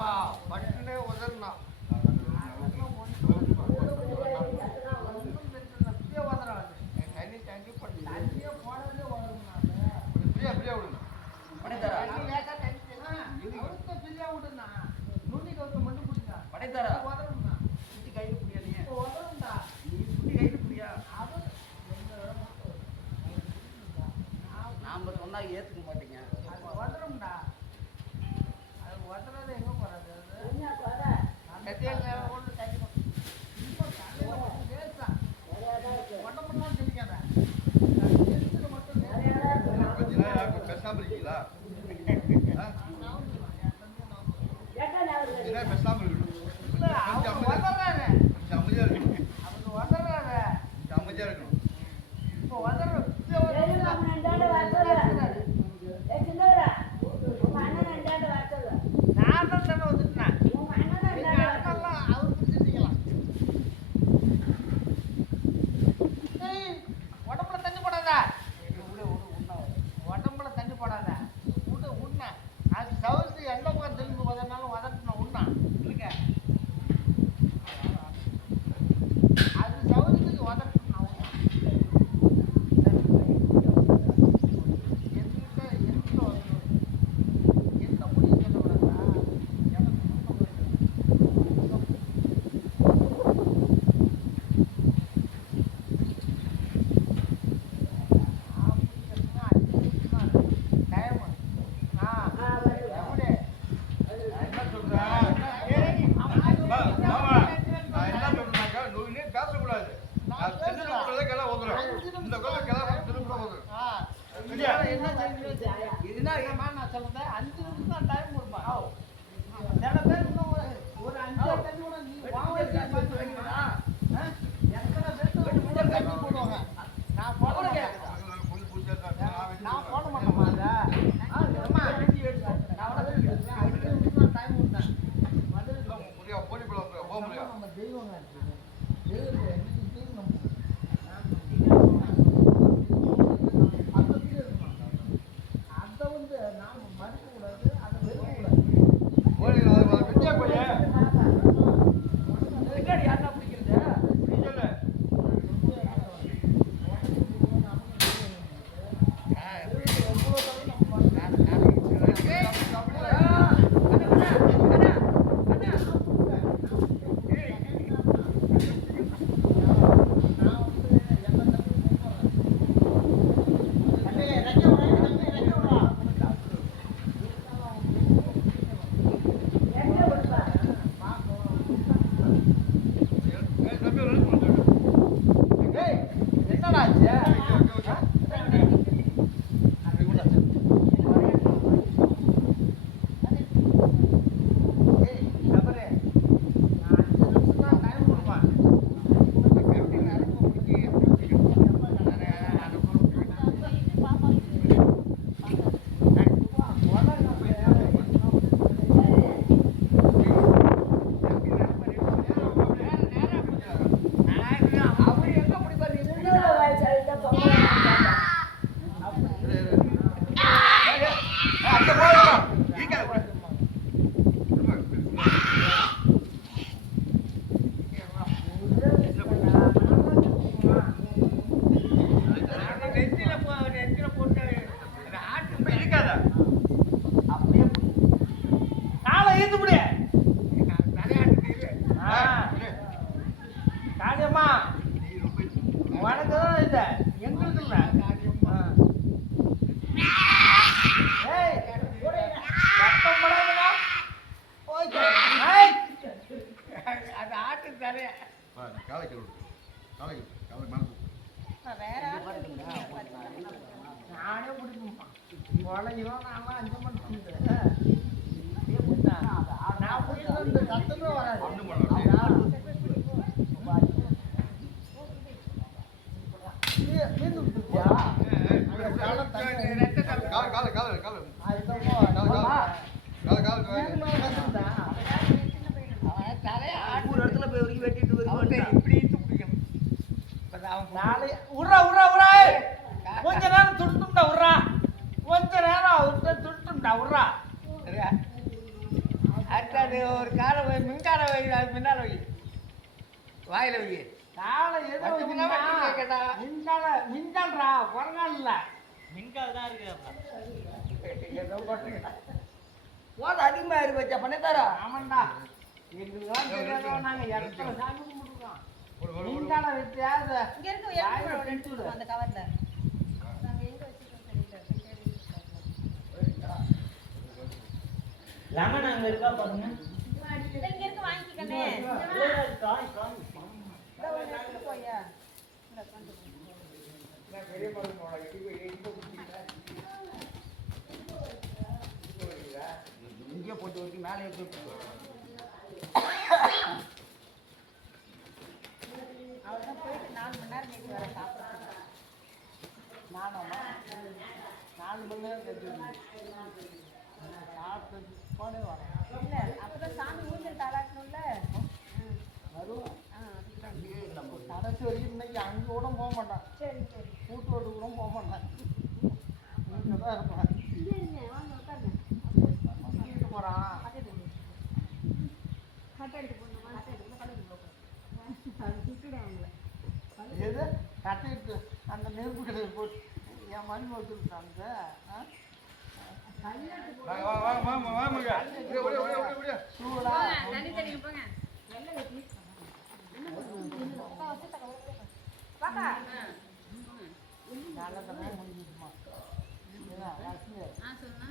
அப்பா பட்டுனே உதறனா தண்ணி தண்ணி பண்ணி தண்ணியே போடவே உதறனா பிரியா பிரியா விடுங்க படைத்தாரா லேசா தண்ணி அவருக்கு பிரியா விடுனா நுண்ணி கவுத்து மண்ணு குடிங்க படைத்தாரா உதறனா குட்டி கையில புடியா நீ உதறண்டா நீ குட்டி கையில புடியா அது நாம சொன்னா ஏத்துக்க மாட்டீங்க அது உதறண்டா அது உதறது எங்க போறது என்ன போற கத்தியல ஒண்ணு தண்ணி இப்போ காலையில மட்டும் லேசா உடம்பெல்லாம் தெரியாத லேசுல மட்டும் கொஞ்ச நேரம் பேசாம இருக்கீங்களா ஏடா பேசாம இருக்கணும் இல்ல அவங்க வதறானே அமைதியா இருக்கணும் அவங்க வதறானே அமைதியா இருக்கணும் இப்போ வதற நம்ம ரெண்டாட வாசறாரு ஏ சின்னவரா உங்க அண்ணன் ரெண்டாட வாசறாரு நான் தான் தர வந்துட்டேன் உங்க அண்ணன் ரெண்டாட வாசறாரு அவர் புடிச்சிட்டீங்களா ஏய் உடம்புல தண்ணி போடாத உடம்புல தண்ணி போடாத உடு உண்ண அது சவுத்து எந்த பக்கம் திரும்பி போதனாலும் வதட்டணும் உண்ணா இருக்க அது சவுத்துக்கு வதட்டணும் கொஞ்ச நேரம் துட்டும்டா உர்றா கொஞ்ச நேரம் துட்டும்டா உர்றா சரியா அது ஒரு காலை வை, மின்கால வை, அது முன்னால வை, வாயில வை. காலை எது கேட்டா மின்கால்ரா, குரங்கால் இல்ல. மின்கால் தான் இருக்கு. ஏதோ போட்டுங்க. போது அதிகமாக இருக்கு வச்சா பண்ணித்தாரா. ஆமாண்டா, எங்களுக்கெல்லாம் தெரியாதோ, நாங்கள் எத்தனை சாமி கும்பிட்டுருக்கோம். மின்கால வச்சியா இங்க இருக்கு எடுத்து விடு அந்த கவர்ல. நாங்க எங்க வச்சிருக்கோம் தெரியல. லெமன் அங்க இருக்கா பாருங்க. இங்க இருக்கு வாங்கிக்கனே. காய் காய். இத ஒரு எடுத்து போயா. இந்த கொண்டு போ. நான் பெரிய மருமகளோட எங்க இங்கே போட்டு வச்சு மேலே எடுத்து அவர்தான் போயிட்டு 4 மணி நேரம் நேற்று வர சாப்பிட்றாங்க. நானும் 4 மணி நேரம் கழிச்சு சாப்பிட்டு போனே வரேன். இல்லை அப்பதான் சாமி ஊஞ்சல் தாளாட்டணும்ல. வருவோம். அதுக்குதான். கடைசி வரைக்கும் இன்னைக்கு அங்கே கூட போக மாட்டான். சரி சரி. கூட்டு ரோடு கூட போக மாட்டேன். இங்கே தான் இருப்பேன். சரிங்க வாங்க உட்காருங்க. கூட்டிட்டு போகிறான். கட்டை எடுத்து போடணுமா? கட்டை எடுத்து கழுவி போகும். அது சுட்டுடுவாங்கள. எது கட்டிட்டு அந்த நெருப்பு கடையில் போட்டு என் மணி வச்சுருக்காங்க. சூடா தண்ணி தெரியும் போங்க. வாக்கா. நல்ல தண்ணி முடிஞ்சிருமா? லட்சுமி சொல்லுங்க.